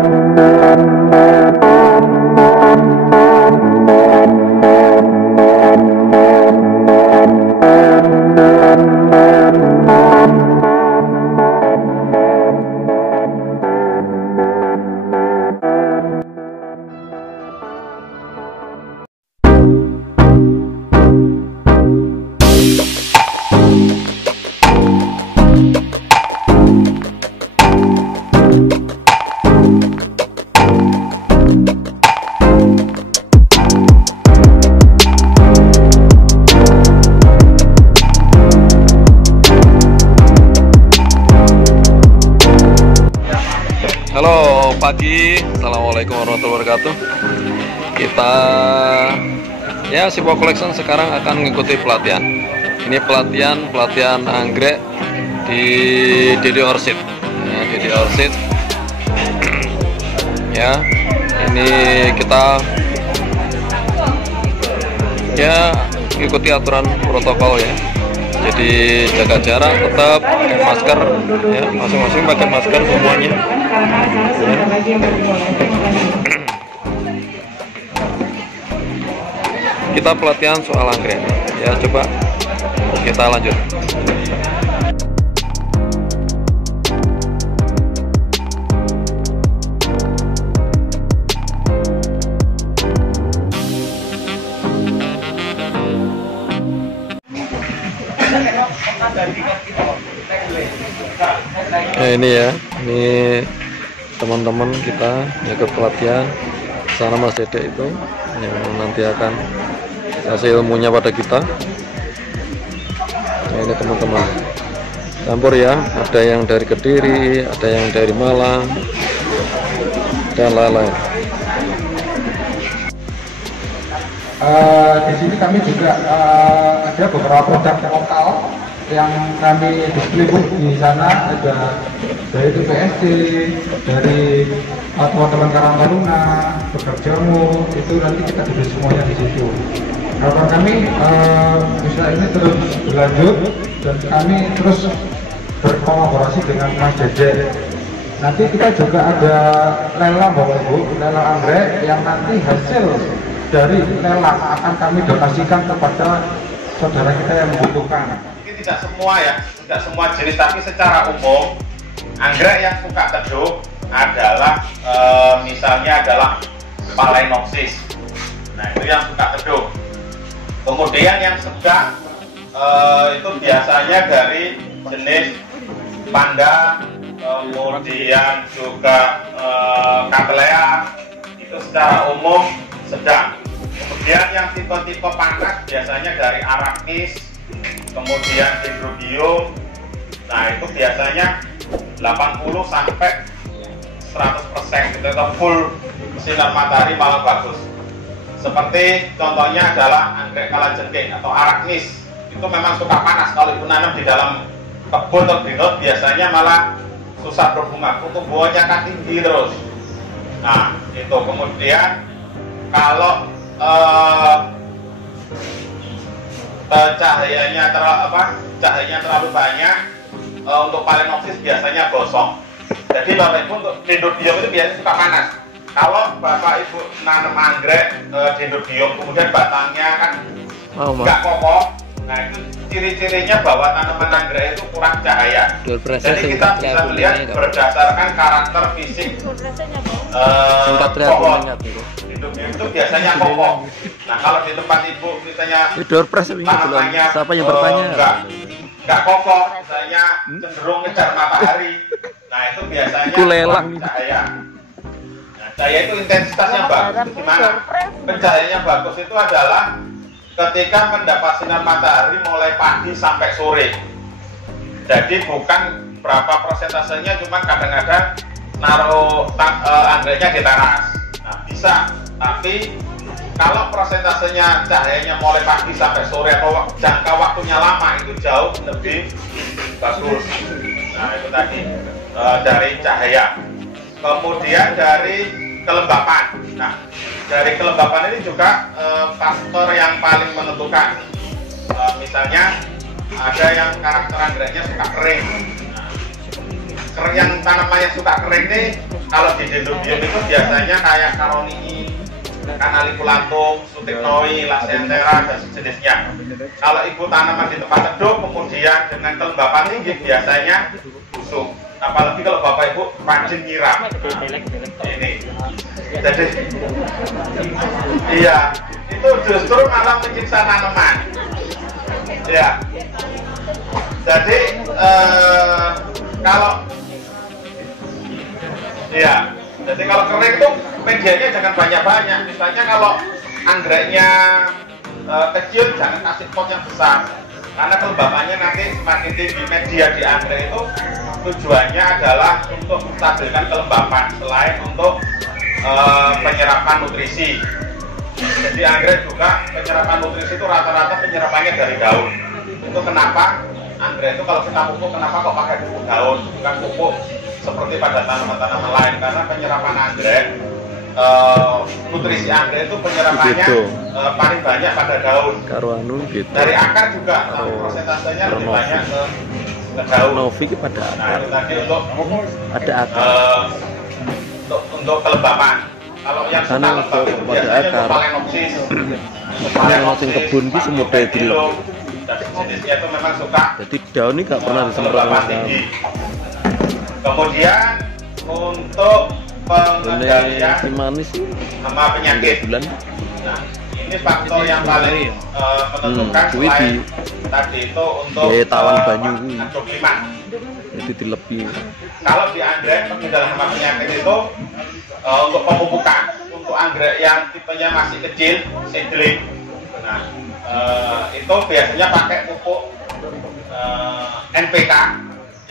Halo pagi, assalamualaikum warahmatullahi wabarakatuh. Kita Sipo Collection sekarang akan mengikuti pelatihan. Ini pelatihan anggrek di DD Orchid. DD Orchid. Ini kita ikuti aturan protokol ya. Jadi jaga jarak, tetap pakai masker ya, masing-masing pakai masker semuanya. Kita pelatihan soal anggrek ya, coba kita lanjut. Ini teman-teman kita ikut pelatihan sana Mas Dede itu yang nanti akan kasih ilmunya pada kita. Ini teman-teman campur ya, ada yang dari Kediri, ada yang dari Malang dan lain-lain. Di sini kami juga ada beberapa produk lokal yang kami display di sana, ada dari PSC, dari teman-teman Karang Taruna, Bekerjamu, itu nanti kita duduk semuanya di situ. Harapan kami bisa ini terus berlanjut dan kami terus berkolaborasi dengan Mas Dede. Nanti kita juga ada lelang Bapak Ibu, lelang anggrek yang nanti hasil dari lelang akan kami donasikan kepada saudara kita yang membutuhkan. Tidak semua ya, tidak semua jenis, tapi secara umum anggrek yang suka teduh adalah misalnya adalah Phalaenopsis. Nah, itu yang suka teduh. Kemudian yang sedang itu biasanya dari jenis Panda, kemudian juga Cattleya, itu secara umum sedang. Kemudian yang tipe-tipe panas biasanya dari Arachis, kemudian Dendrobium. Nah, itu biasanya 80 sampai 100% itu full sinar matahari malah bagus. Seperti contohnya adalah anggrek kalajengking atau Arachis. Itu memang suka panas, kalau itu nanam di dalam kebun atau greenhouse biasanya malah susah berbunga, pertumbuhannya kan tinggi terus. Nah, itu kemudian kalau cahayanya terlalu banyak, untuk Phalaenopsis biasanya gosong. Jadi Bapak Ibu untuk Dendrobium itu biasanya suka panas. Kalau Bapak Ibu nanam anggrek Dendrobium kemudian batangnya kan nggak kokoh, nah itu ciri-cirinya bahwa tanaman anggrek itu kurang cahaya. Jadi kita bisa melihat berdasarkan karakter fisik pohon. Dendrobium itu biasanya kokoh. Nah, kalau di tempat Ibu misalnya tanamannya siapa yang bertanya? Nggak kokoh, misalnya cenderung ngejar matahari. Nah, itu biasanya itu lelang cahaya. Nah, cahaya itu intensitasnya bagus. Itu gimana? Pencahayaannya bagus itu adalah ketika mendapat sinar matahari mulai pagi sampai sore. Jadi bukan berapa persentasenya, cuma kadang-kadang naruh anggreknya di teras. Nah, bisa, tapi kalau persentasenya cahayanya mulai pagi sampai sore atau jangka waktunya lama itu jauh lebih bagus. Nah, itu tadi dari cahaya. Kemudian dari kelembapan. Nah, dari kelembapan ini juga faktor yang paling menentukan. Misalnya ada yang karakter anggreknya suka kering. Nah, yang tanaman yang suka kering nih, kalau di dendrobium itu biasanya kayak Carolinea, Canaliculatum, Sutichnoi, Lacentera dan sejenisnya. Kalau ibu tanaman di tempat teduh kemudian dengan kelembapan tinggi biasanya busuk. Apalagi kalau bapak ibu rajin nyiram. Ini, jadi iya, itu justru malah menyiksa tanaman. Ya, jadi kalau ya, jadi kalau kering itu medianya jangan banyak-banyak. Misalnya kalau anggreknya kecil, jangan kasih pot yang besar, karena kelembapannya nanti semakin tinggi. Media di anggrek itu tujuannya adalah untuk menstabilkan kelembapan selain untuk penyerapan nutrisi. Jadi anggrek juga penyerapan nutrisi itu rata-rata penyerapannya dari daun. Itu kenapa anggrek itu kalau kita pupuk, kenapa kok pakai pupuk daun, bukan pupuk seperti pada tanaman-tanaman lain, karena penyerapan anggrek, nutrisi anggrek itu penyerapannya paling banyak pada daun. Gitu. Dari akar juga, tapi prosentasenya lebih banyak ke daun. Novi pada Nah, itu tadi untuk ada akar. untuk kelembapan. Kalau yang suka lembab itu biasanya untuk Phalaenopsis. Yang kebun itu semua Pedilum dan jenisnya itu memang suka. Jadi daun ini nggak pernah kelembapan tinggi. Kemudian untuk pengendalian si manis sama penyakit. Nah, ini faktor yang paling menentukan selain tadi itu untuk tawan banyu agroklimat. Jadi dilebih. Kalau di anggrek pengendalian sama penyakit itu untuk pemupukan, untuk anggrek yang tipenya masih kecil, seedling, nah itu biasanya pakai pupuk NPK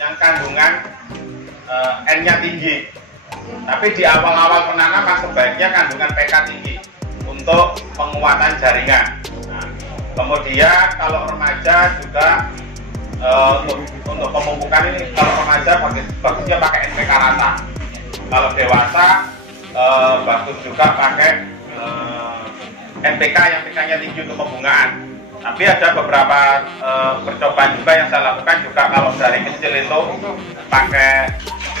yang kandungan N-nya tinggi. Tapi di awal-awal penanaman sebaiknya kandungan PK tinggi untuk penguatan jaringan. Nah, kemudian kalau remaja juga untuk pemupukan ini, kalau remaja bagusnya pakai NPK rata. Kalau dewasa bagus juga pakai NPK yang PK-nya tinggi untuk pembungaan. Tapi ada beberapa percobaan juga yang saya lakukan juga kalau dari kecil itu pakai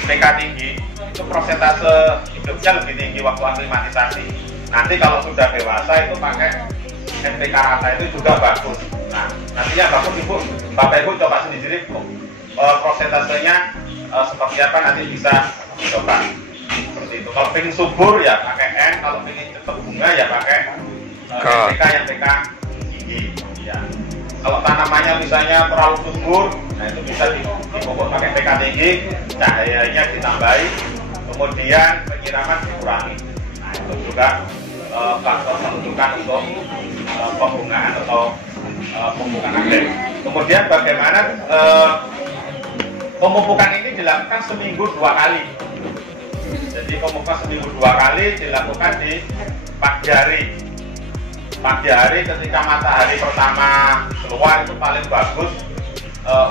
PK tinggi, itu prosentase hidupnya lebih tinggi waktu aklimatisasi. Nanti kalau sudah dewasa itu pakai NPK rata itu juga bagus. Nah, nantinya bagus ibu, bapak ibu coba sendiri prosentasenya seperti apa, nanti bisa coba seperti itu. Kalau pengen subur ya pakai N, kalau pengen cepat bunga ya pakai NPK yang PK tinggi. Ya. Kalau tanamannya misalnya terlalu subur, nah itu bisa dipupuk pakai PK tinggi, cahayanya ditambahi, kemudian penyiraman dikurangi. Nah itu juga faktor menentukan untuk pembungaan atau pemupukan anggrek. Kemudian bagaimana pemupukan ini dilakukan seminggu 2 kali. Jadi pemupukan seminggu 2 kali dilakukan di pagi hari. Pagi hari ketika matahari pertama keluar itu paling bagus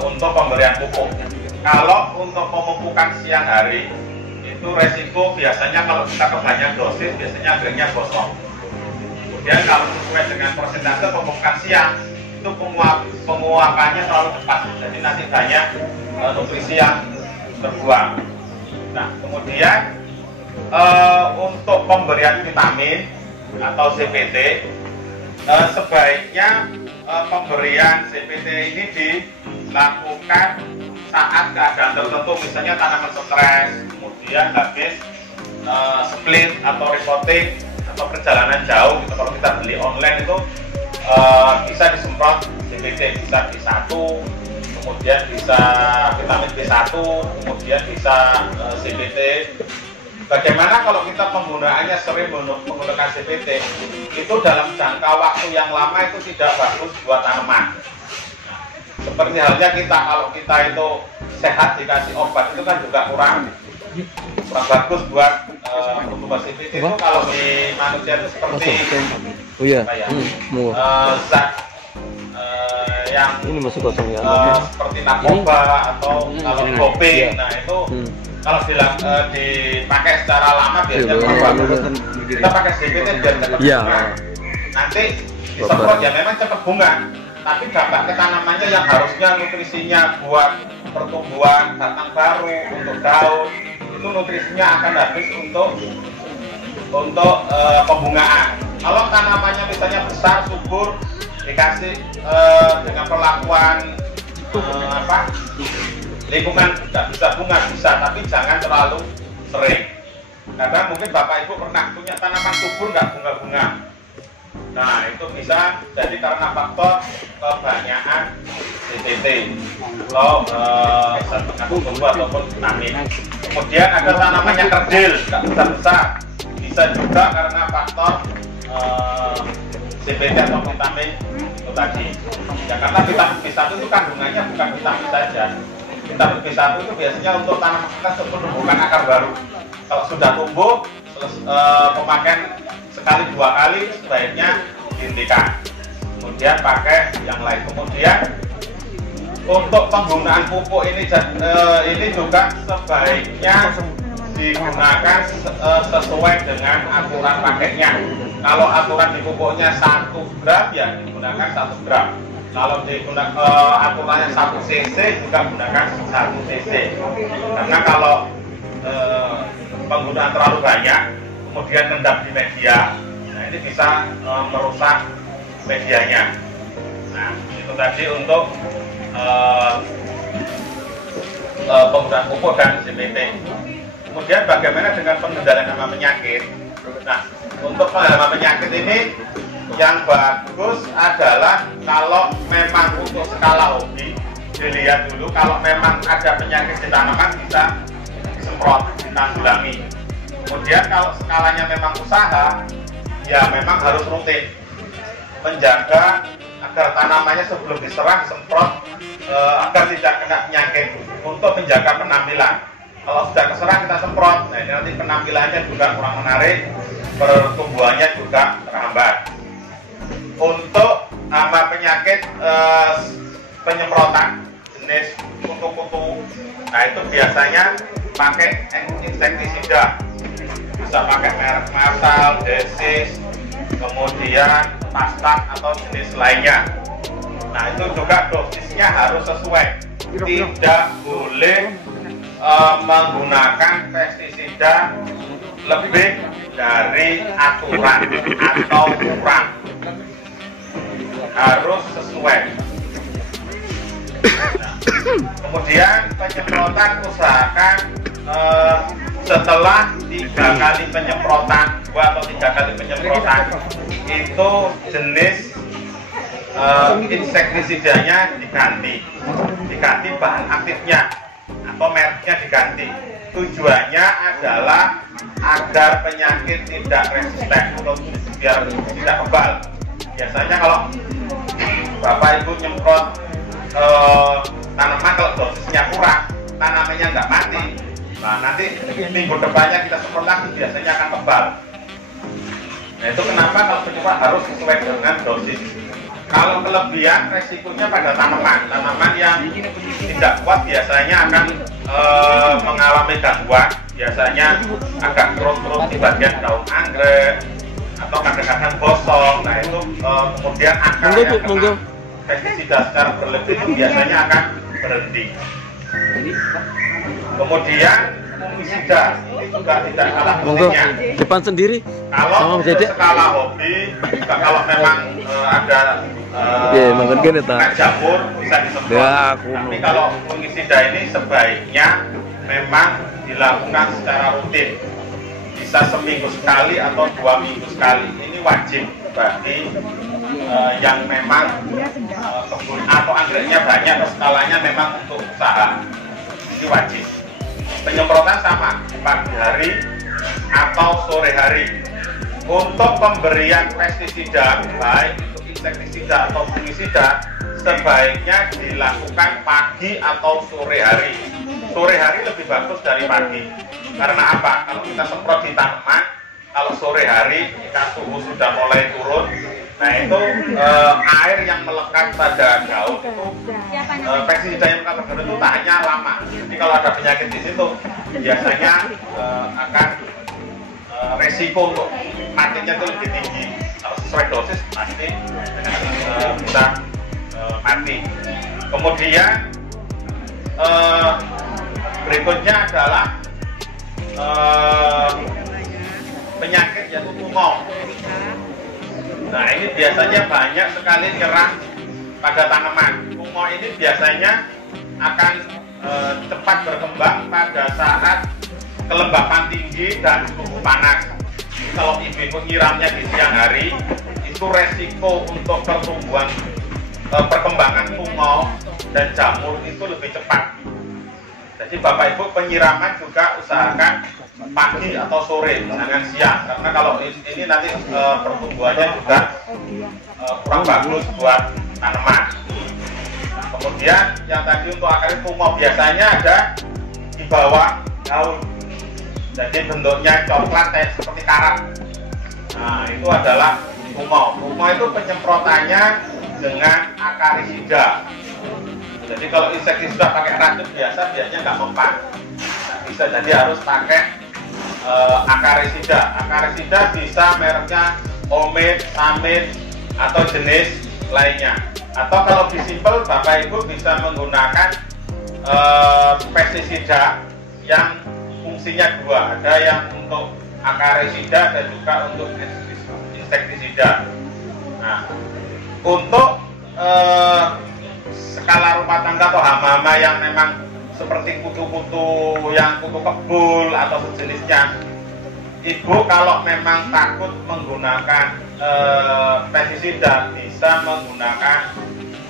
untuk pemberian pupuk. Kalau untuk pemupukan siang hari itu resiko biasanya kalau kita kebanyakan dosis biasanya anggreknya gosong. Kemudian kalau sesuai dengan persentase pemupukan siang itu penguapannya terlalu cepat, jadi nanti banyak nutrisi yang terbuang. Nah kemudian untuk pemberian vitamin atau CPT, sebaiknya pemberian CPT ini dilakukan saat keadaan tertentu, misalnya tanaman stres, kemudian habis split atau repotting atau perjalanan jauh gitu. Kalau kita beli online itu bisa disemprot CPT, bisa B1, kemudian bisa vitamin B1, kemudian bisa CPT. Bagaimana kalau kita penggunaannya sering menggunakan CPT, itu dalam jangka waktu yang lama itu tidak bagus buat tanaman. Seperti halnya kita, kalau kita itu sehat dikasih obat itu kan juga kurang bagus buat pembuat CPT. Itu kalau di manusia itu seperti zat yang ini masih kosong ya. Seperti narkoba atau kalau doping. Nah itu kalau dipakai secara lama biasanya bagus. Kita pakai CPT biar cepat bunga. Nanti disemprot ya memang cepat bunga. tapi dampak ke tanamannya yang harusnya nutrisinya buat pertumbuhan batang baru, untuk daun, itu nutrisinya akan habis untuk pembungaan. Kalau tanamannya misalnya besar, subur, dikasih dengan perlakuan lingkungan nggak bisa bunga bisa, tapi jangan terlalu sering. Karena mungkin Bapak Ibu pernah punya tanaman subur nggak bunga-bunga. Nah, itu bisa jadi karena faktor kebanyakan DDT atau zat pengandung tumbuh ataupun vitamin. Kemudian ada tanamannya kerdil, nggak besar-besar, bisa juga karena faktor CBT atau vitamin itu tadi. Ya, karena vitamin B1 itu kandungannya bukan vitamin saja. Vitamin B1 itu biasanya untuk tanaman kita menumbuhkan akar baru. Kalau sudah tumbuh, pemakaian sekali 2 kali sebaiknya dihentikan. Kemudian pakai yang lain. Kemudian untuk penggunaan pupuk ini juga sebaiknya digunakan sesuai dengan aturan pakainya. Kalau aturan di pupuknya 1 gram ya digunakan 1 gram. Kalau digunakan aturannya 1 cc juga gunakan 1 cc. Karena kalau penggunaan terlalu banyak kemudian ngendap di media, nah ini bisa merusak medianya. Nah, itu tadi untuk penggunaan pupuk dan CBT. Kemudian bagaimana dengan pengendalian hama penyakit? Nah, untuk pengendalian penyakit ini yang bagus adalah kalau memang untuk skala hobi, dilihat dulu kalau memang ada penyakit di tanaman bisa disemprot, ditanggulangi. Kemudian kalau skalanya memang usaha, ya memang harus rutin menjaga agar tanamannya sebelum diserang semprot agar tidak kena penyakit untuk menjaga penampilan. Kalau sudah keserang kita semprot, nah ini nanti penampilannya juga kurang menarik, pertumbuhannya juga terhambat. Untuk hama penyakit penyemprotan jenis kutu-kutu, nah itu biasanya pakai insektisida. Bisa pakai merek Marshall, Desis, kemudian Pastak atau jenis lainnya. Nah itu juga dosisnya harus sesuai. Tidak boleh menggunakan pestisida lebih dari aturan atau kurang. Harus sesuai. Nah, kemudian penyemprotan usahakan setelah 3 kali penyemprotan, 2 atau 3 kali penyemprotan itu jenis insektisidanya diganti bahan aktifnya atau mereknya diganti. Tujuannya adalah agar penyakit tidak resisten atau biar tidak kebal. Biasanya kalau Bapak Ibu nyemprot tanaman, kalau dosisnya kurang, tanamannya nggak mati. Nah nanti minggu depannya kita semprot lagi, biasanya akan kebal. Nah itu kenapa kalau penyemprot harus sesuai dengan dosis. Kalau kelebihan resikonya pada tanaman yang tidak kuat biasanya akan mengalami gangguan. Biasanya agak kerut-kerut di bagian daun anggrek atau kadang-kadang gosong. Nah itu kemudian akar yang kena pestisida secara berlebih itu biasanya akan berhenti. Kemudian fungisida ini juga tidak kalah pentingnya. Depan sendiri. Kalau untuk skala hobi, juga kalau memang ada kena jamur bisa disemprot. Tapi kalau fungisida ini sebaiknya memang dilakukan secara rutin. Bisa seminggu sekali atau 2 minggu sekali. Ini wajib bagi yang memang kebun atau anggreknya banyak atau skalanya memang untuk usaha. Ini wajib. Penyemprotan sama pagi hari atau sore hari. Untuk pemberian pestisida baik itu insektisida atau fungisida sebaiknya dilakukan pagi atau sore hari. Sore hari lebih bagus dari pagi. Karena apa? Kalau kita semprot di tanaman, kalau sore hari kita suhu sudah mulai turun, nah itu air yang melekat pada daun itu pestisida yang melekat pada daun itu tahannya lama. Jadi kalau ada penyakit di situ biasanya akan resiko untuk matinya itu lebih tinggi. Kalau sesuai dosis pasti bisa mati. Kemudian berikutnya adalah penyakit yaitu tumor. Nah, ini biasanya banyak sekali nyerang pada tanaman. Tumor ini biasanya akan cepat berkembang pada saat kelembapan tinggi dan suhu panas. Kalau ibu nyiramnya di siang hari, itu resiko untuk perkembangan tumor dan jamur itu lebih cepat. Jadi Bapak Ibu penyiraman juga usahakan pagi atau sore, jangan siang, karena kalau ini nanti pertumbuhannya juga kurang bagus buat tanaman. Kemudian yang tadi untuk akar tumor biasanya ada di bawah daun, jadi bentuknya coklat kayak seperti karat. Nah, itu adalah tumor. Tumor itu penyemprotannya dengan akarisida. Jadi kalau insektisida pakai racun biasanya nggak mempan. Nah, bisa jadi harus pakai akarisida. Akarisida bisa mereknya Omid, Samid, atau jenis lainnya. Atau kalau disimpel, Bapak Ibu bisa menggunakan pestisida yang fungsinya dua. Ada yang untuk akarisida dan juga untuk insektisida. Nah, untuk skala rumah tangga atau hama-hama yang memang seperti kutu-kutu yang kutu kebul atau sejenisnya, Ibu kalau memang takut menggunakan pestisida bisa menggunakan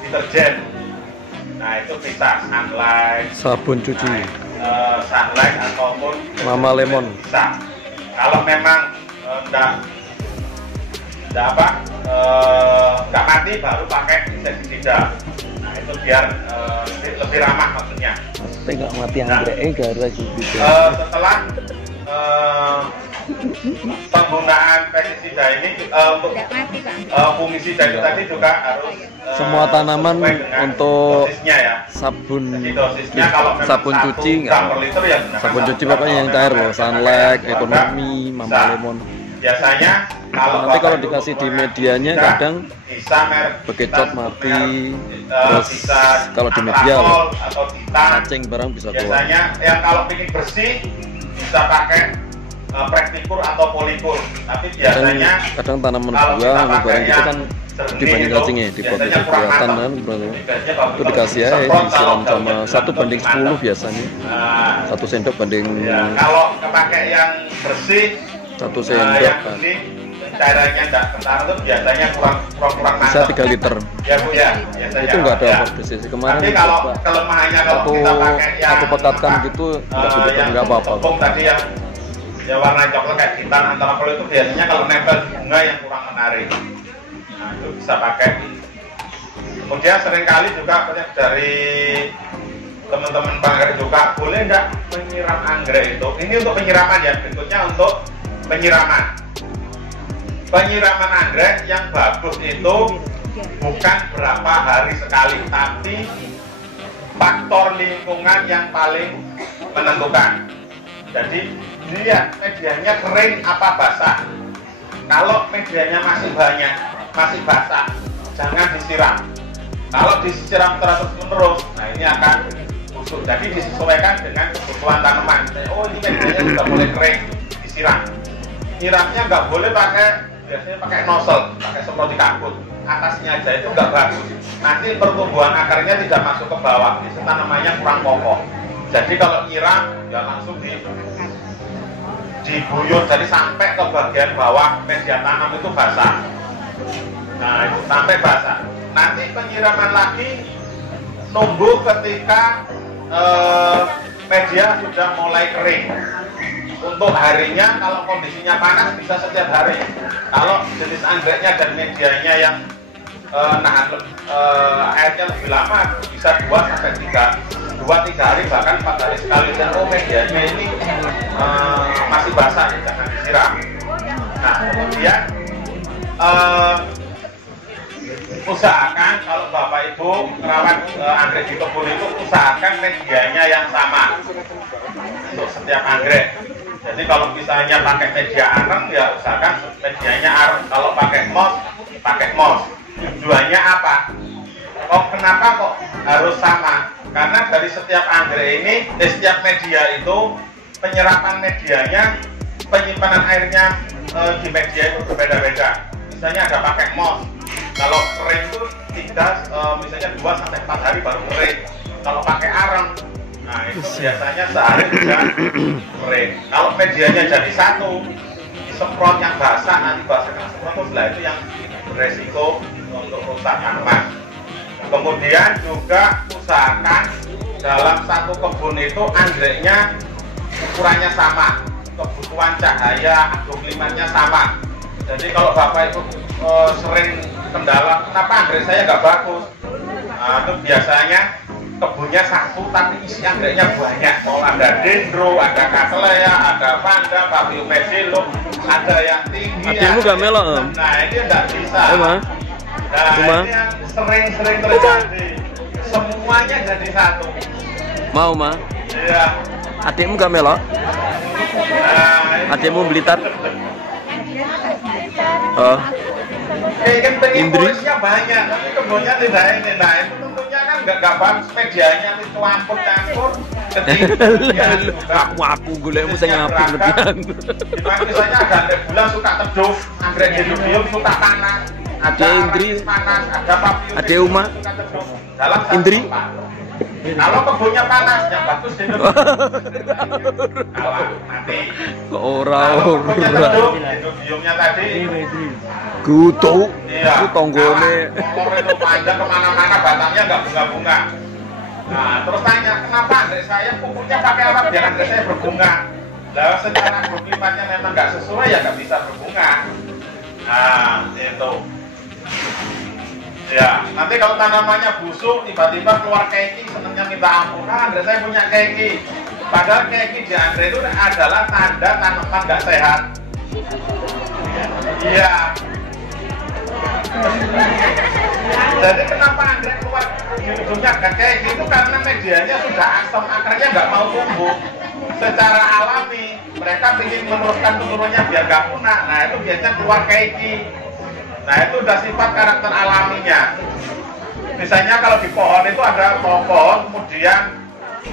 deterjen. Nah, itu bisa Sunlight, sabun cuci, Sunlight ataupun Mama Lemon. Bisa. Kalau memang enggak mati baru pakai insektisida. Nah, itu biar lebih ramah maksudnya. Tengok mati anggrek gara gitu. Setelah penggunaan pestisida ini untuk fungisida itu tadi juga harus semua tanaman untuk dosisnya ya. Sabun, Jadi dosisnya kalau memang sabun 1 cuci gram nggak? per liter ya gunakan Sabun 1 cuci gram. pokoknya yang Kalau cair memang loh, bisa Sunlight, pakai Ekonomi, bisa. Mama Lemon. Biasanya kalau Nanti kalau Bapak Ibu dikasih di menggunakan medianya pestisida, kadang bisa merek bekecot kita, mati, merek, terus bisa kalau di media Atracol atau Titan. cacing barang bisa keluar. Biasanya yang kalau ingin bersih bisa pakai Practicur atau Polycur. Tapi biasanya Kadang tanaman kalau buah kita sama pakai barang gitu yang kan jernih dibanding itu, cacingnya di pot biasanya itu kurang kelihatan matang. kan berapa. Biasanya kalau Itu dikasih aja disemprot disiram kalau sama daunnya 1:10 matang. biasanya. Nah, 1 sendok banding ya, kalau pakai yang bersih 1 sendok yang kan. bersih cairannya enggak kentara itu biasanya kurang Bisa matang. 3 liter. Ya Bu ya, biasanya. Itu nggak ada Ya. pestisida kemarin. Tapi kalau coba kelemahannya kalau aku kita pakai yang pekatkan gitu nggak apa-apa. tepung tadi yang warna coklat kayak Titan Anthracol itu biasanya kalau nempel di bunga yang kurang menarik. Nah, itu bisa pakai. Kemudian seringkali juga dari teman-teman penganggrek juga boleh nggak menyiram anggrek itu? Ini untuk penyiraman ya, berikutnya untuk penyiraman. Penyiraman anggrek yang bagus itu bukan berapa hari sekali, tapi faktor lingkungan yang paling menentukan. Jadi lihat medianya kering apa basah. Kalau medianya masih banyak, masih basah, jangan disiram. Kalau disiram terus-menerus, nah ini akan busuk. Jadi disesuaikan dengan kebutuhan tanaman. Oh, ini medianya sudah mulai kering, disiram. Nyiramnya nggak boleh biasanya pakai nozzle, pakai semprot di kabut. Atasnya aja itu nggak bagus. Nanti pertumbuhan akarnya tidak masuk ke bawah, itu tanamannya kurang kokoh. Jadi kalau nyiram, ya langsung diguyur jadi sampai ke bagian bawah media tanam itu basah. Nah, itu sampai basah. Nanti penyiraman lagi nunggu ketika media sudah mulai kering. Untuk harinya kalau kondisinya panas bisa setiap hari. Kalau jenis anggreknya dan medianya yang nahan airnya lebih lama bisa 2-3 hari bahkan 4 hari sekali. Dan medianya ini masih basah, jangan disiram. Nah, kemudian usahakan kalau Bapak Ibu merawat anggrek di kebun itu usahakan medianya yang sama untuk setiap anggrek. Jadi kalau misalnya pakai media areng ya usahakan medianya areng. Kalau pakai moss, pakai moss. Tujuannya apa? Kenapa kok harus sama? Karena dari setiap anggrek ini, setiap media itu penyerapan medianya, penyimpanan airnya di media itu berbeda-beda. Misalnya ada pakai moss. Kalau kering itu misalnya 2 sampai 4 hari baru kering. Kalau pakai arang, nah itu biasanya sehari sudah kering. Kalau medianya jadi satu, disemprot yang basah, nanti basah kena semprot, setelah itu yang beresiko untuk rusak tanaman. Kemudian juga usahakan dalam satu kebun itu anggreknya ukurannya sama, kebutuhan cahaya, agroklimatnya sama. Jadi kalau Bapak itu sering kendala, kenapa anggrek saya nggak bagus? Nah, itu biasanya kebunnya satu tapi isi anggreknya banyak. Mau ada dendro, ada cattleya, ada vanda, papilio medillo, ada yang tinggi. Hatimu gak melok, Om? Nah ini nggak bisa. Nah ini yang sering terjadi. Semuanya jadi satu. Mau, Ma? Iya. Adikmu gak melok? Nah, Adikmu Blitar? Oh. Pengen Indri? polisinya banyak, tapi kebunnya tidak ini. Nah itu tentunya kan nggak bagus medianya itu campur Aku golekmu sing apik lebihan. Dimana misalnya ada anggrek bulan suka teduh, anggrek dendrobium suka panas, ada Indri, panas, ada papilio ada Uma, suka teduh. Dalam satu Indri. tempat. Kalau kebunnya panas, yang bagus dendrobium kalah mati. Kok ora Kalau kebunnya teduh, dendrobiumnya tadi gutuk. iya, Ku tonggone. kolor itu panjang kemana-mana, batangnya nggak bunga-bunga. Nah, terus tanya, kenapa anggrek saya pupuknya pakai apa biar anggrek saya berbunga? Lah, secara agroklimatnya memang nggak sesuai ya nggak bisa berbunga. Nah, itu. Ya, nanti kalau tanamannya busuk, tiba-tiba keluar keki, senangnya minta ampun. Anggrek saya punya keki. Padahal keki di anggrek itu adalah tanda tanaman nggak sehat. Iya. Jadi kenapa anggrek keluar di ujungnya agak kayak gitu? Karena medianya sudah asam, akarnya nggak mau tumbuh. Secara alami mereka ingin meneruskan turunnya biar nggak punah. Nah itu biasanya keluar kayak gini. Nah itu udah sifat karakter alaminya. Misalnya kalau di pohon itu ada pohon, kemudian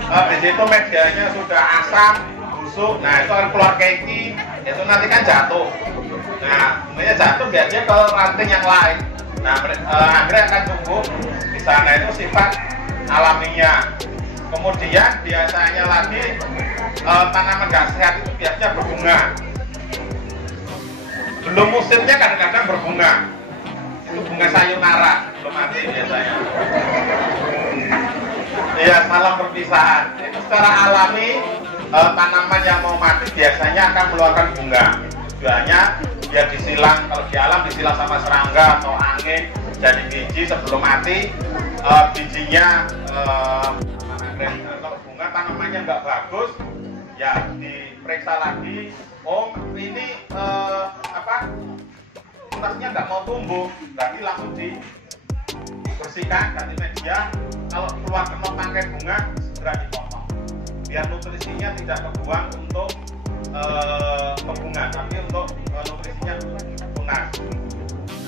di situ medianya sudah asam, busuk. Nah itu akan keluar kayak gini. Itu nanti kan jatuh. Nah, kemudian jatuh biasanya ke ranting yang lain. Nah, anggrek akan tumbuh di sana, itu sifat alaminya. Kemudian biasanya lagi tanaman gak sehat itu biasanya berbunga. Belum musimnya kadang-kadang berbunga. Itu bunga sayonara, belum mati biasanya. Iya, salam perpisahan. Itu secara alami tanaman yang mau mati biasanya akan mengeluarkan bunga. Tujuannya biar disilang, kalau di alam disilang sama serangga atau angin jadi biji sebelum mati. Bijinya kalau bunga tanamannya nggak bagus ya diperiksa lagi. Oh ini tutasnya nggak mau tumbuh, berarti langsung dibersihkan, ganti media. Kalau keluar kena tangkai bunga segera dipotong biar nutrisinya tidak kebuang untuk bunga, tapi untuk nutrisinya tunas.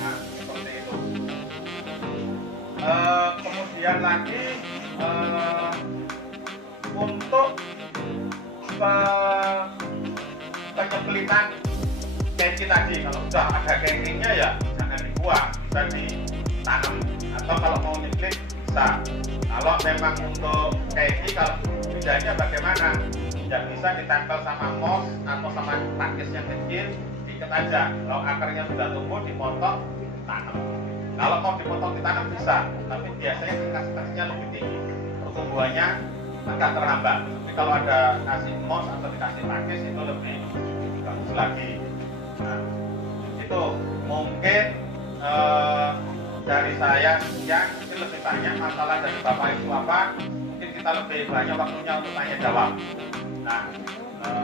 Nah, seperti itu. Kemudian lagi untuk penyembelitan keki tadi, kalau sudah ada kekinya ya jangan dibuang, bisa ditanam atau kalau mau nyembelih bisa. Kalau memang untuk keki, kalau bedanya bagaimana? Ya bisa ditempel sama mos atau sama pakis yang kecil, diikat aja. Kalau akarnya sudah tumbuh, dipotong, tanam. Kalau mau dipotong ditanam bisa, tapi biasanya intensitasnya lebih tinggi, pertumbuhannya agak terhambat. Tapi kalau ada kasih mos atau dikasih pakis itu lebih bagus lagi. Nah, itu mungkin dari saya yang lebih banyak masalah dari Bapak Ibu apa? Mungkin kita lebih banyak waktunya untuk tanya jawab. Nah,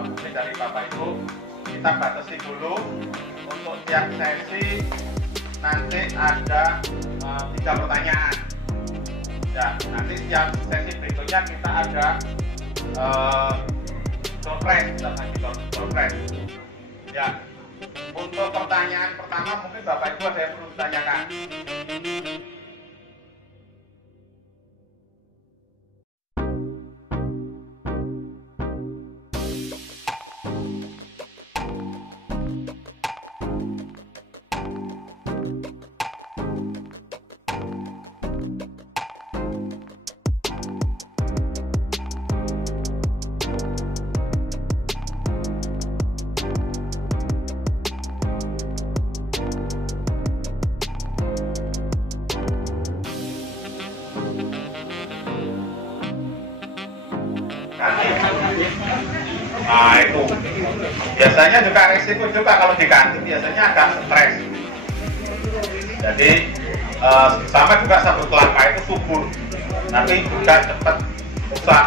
mungkin dari Bapak Ibu kita batasi dulu untuk tiap sesi. Nanti ada 3 pertanyaan. Ya, nanti setiap sesi berikutnya kita ada surprise, kita lagi surprise. Ya, untuk pertanyaan pertama mungkin Bapak Ibu ada yang perlu ditanyakan. Nah itu biasanya juga resiko juga kalau diganti biasanya agak stres. Jadi sama juga sabut kelapa itu subur, tapi juga cepat rusak.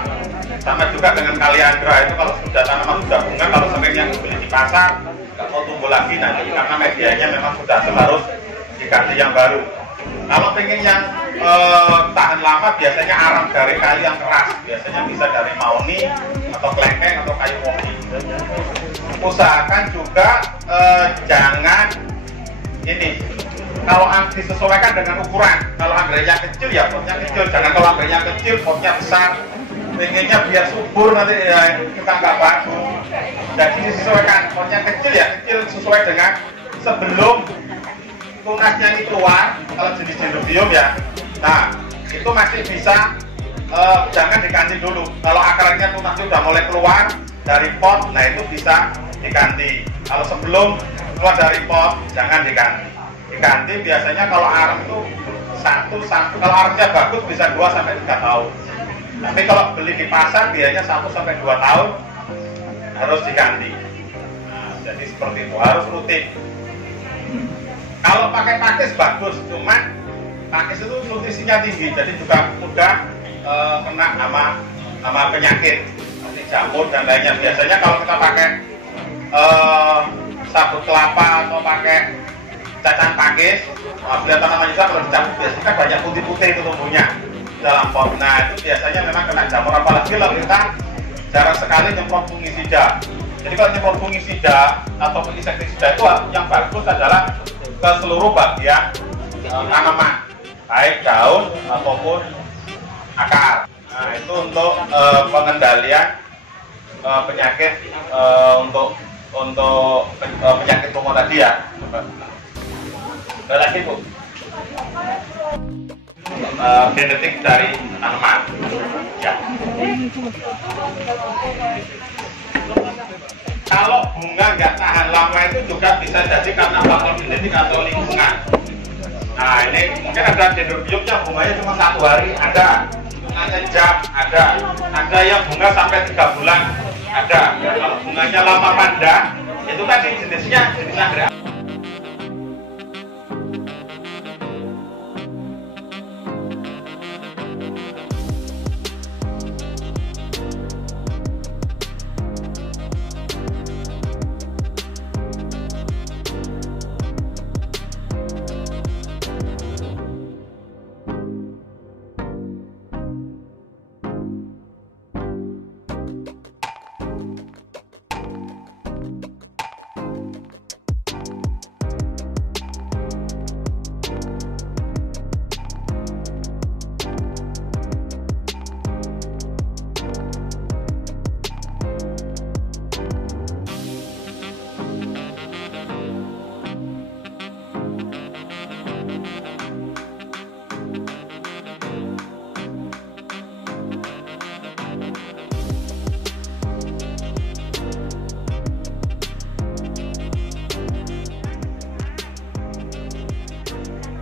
Sama juga dengan kaliandra itu kalau sudah tanaman sudah bunga, kalau seringnya beli di pasar nggak mau tumbuh lagi nanti karena medianya memang sudah harus diganti yang baru. Kalau pengen yang tahan lama biasanya arang dari kayu yang keras, biasanya bisa dari mahoni atau klengkeng atau kayu woki. Usahakan juga jangan ini, kalau disesuaikan dengan ukuran. Kalau anggreknya kecil ya potnya kecil, jangan kalau anggreknya kecil potnya besar. Pengennya biar subur nanti ya kita nggak bagus. Jadi disesuaikan, potnya kecil ya kecil sesuai dengan sebelum tunasnya ini keluar. Kalau jenis dendrobium ya, nah itu masih bisa jangan diganti dulu. Kalau akarnya tunasnya udah mulai keluar dari pot, nah itu bisa diganti. Kalau sebelum keluar dari pot jangan diganti. Diganti biasanya kalau arang itu satu, kalau arangnya bagus bisa 2 sampai 3 tahun. Tapi kalau beli di pasar biasanya 1 sampai 2 tahun harus diganti. Nah, jadi seperti itu harus rutin. Kalau pakai pakis bagus, cuman pakis itu nutrisinya tinggi, jadi juga mudah kena sama penyakit seperti jamur dan lainnya. Biasanya kalau kita pakai sabut kelapa atau pakai cacang pakis, bila tanaman juga kalau dicabut biasanya kan banyak putih-putih itu tumbuhnya dalam pot. Nah itu biasanya memang kena jamur, apalagi kalau kita jarang sekali nyemprot fungisida. Jadi kalau nyemprot fungisida atau insektisida itu yang bagus adalah ke seluruh bagian tanaman, baik daun ataupun akar. Nah itu untuk pengendalian penyakit untuk penyakit pokok tadi ya. Ada lagi Bu, genetik dari tanaman ya. Kalau bunga nggak tahan lama itu juga bisa jadi karena faktor genetik atau lingkungan. Nah ini mungkin ada dendrobiumnya bunganya cuma 1 hari, ada bunganya jam, ada yang bunga sampai 3 bulan, ada. Kalau bunganya lama panjang itu tadi jenisnya jenis anggrek.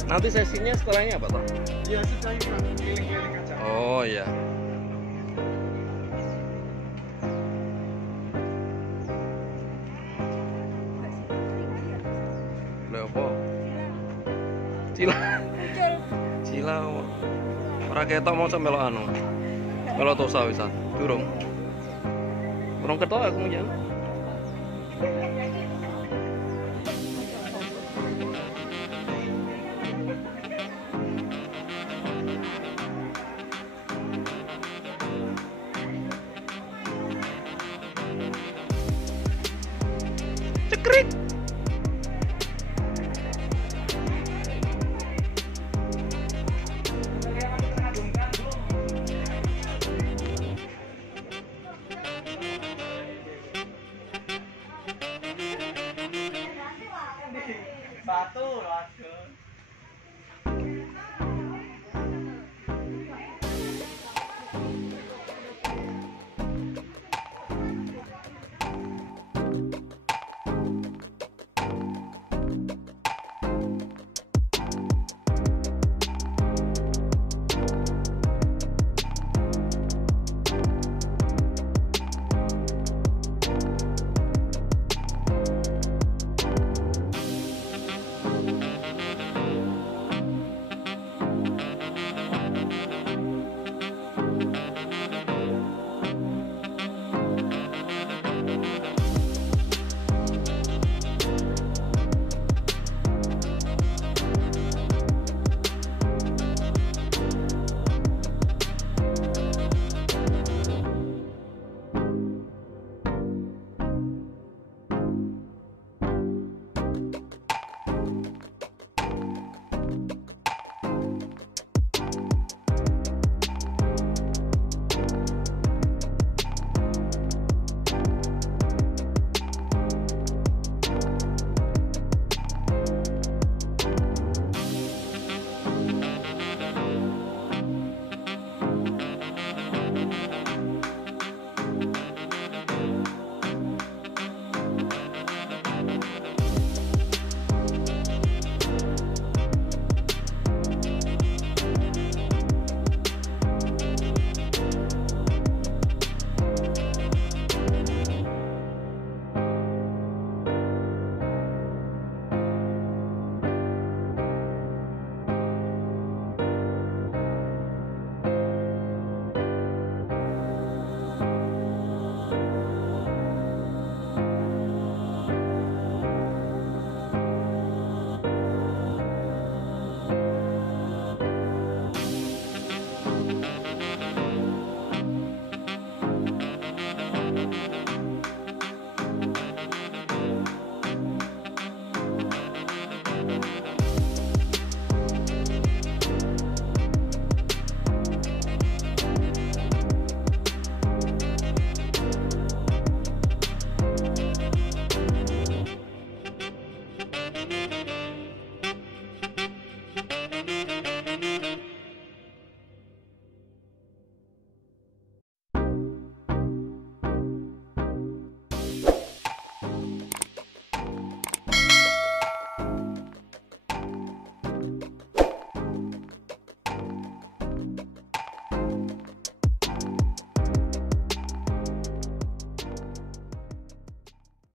Nanti sesinya setelahnya apa toh? Ya sudah ini Pak, keliling-keliling aja. Oh iya. Lepo. Cila. Cila. Ora ketok mau sampe anu. Melo tosa wisan. Durung. Durung ketok aku njen. Cekrik. Satu, waduh.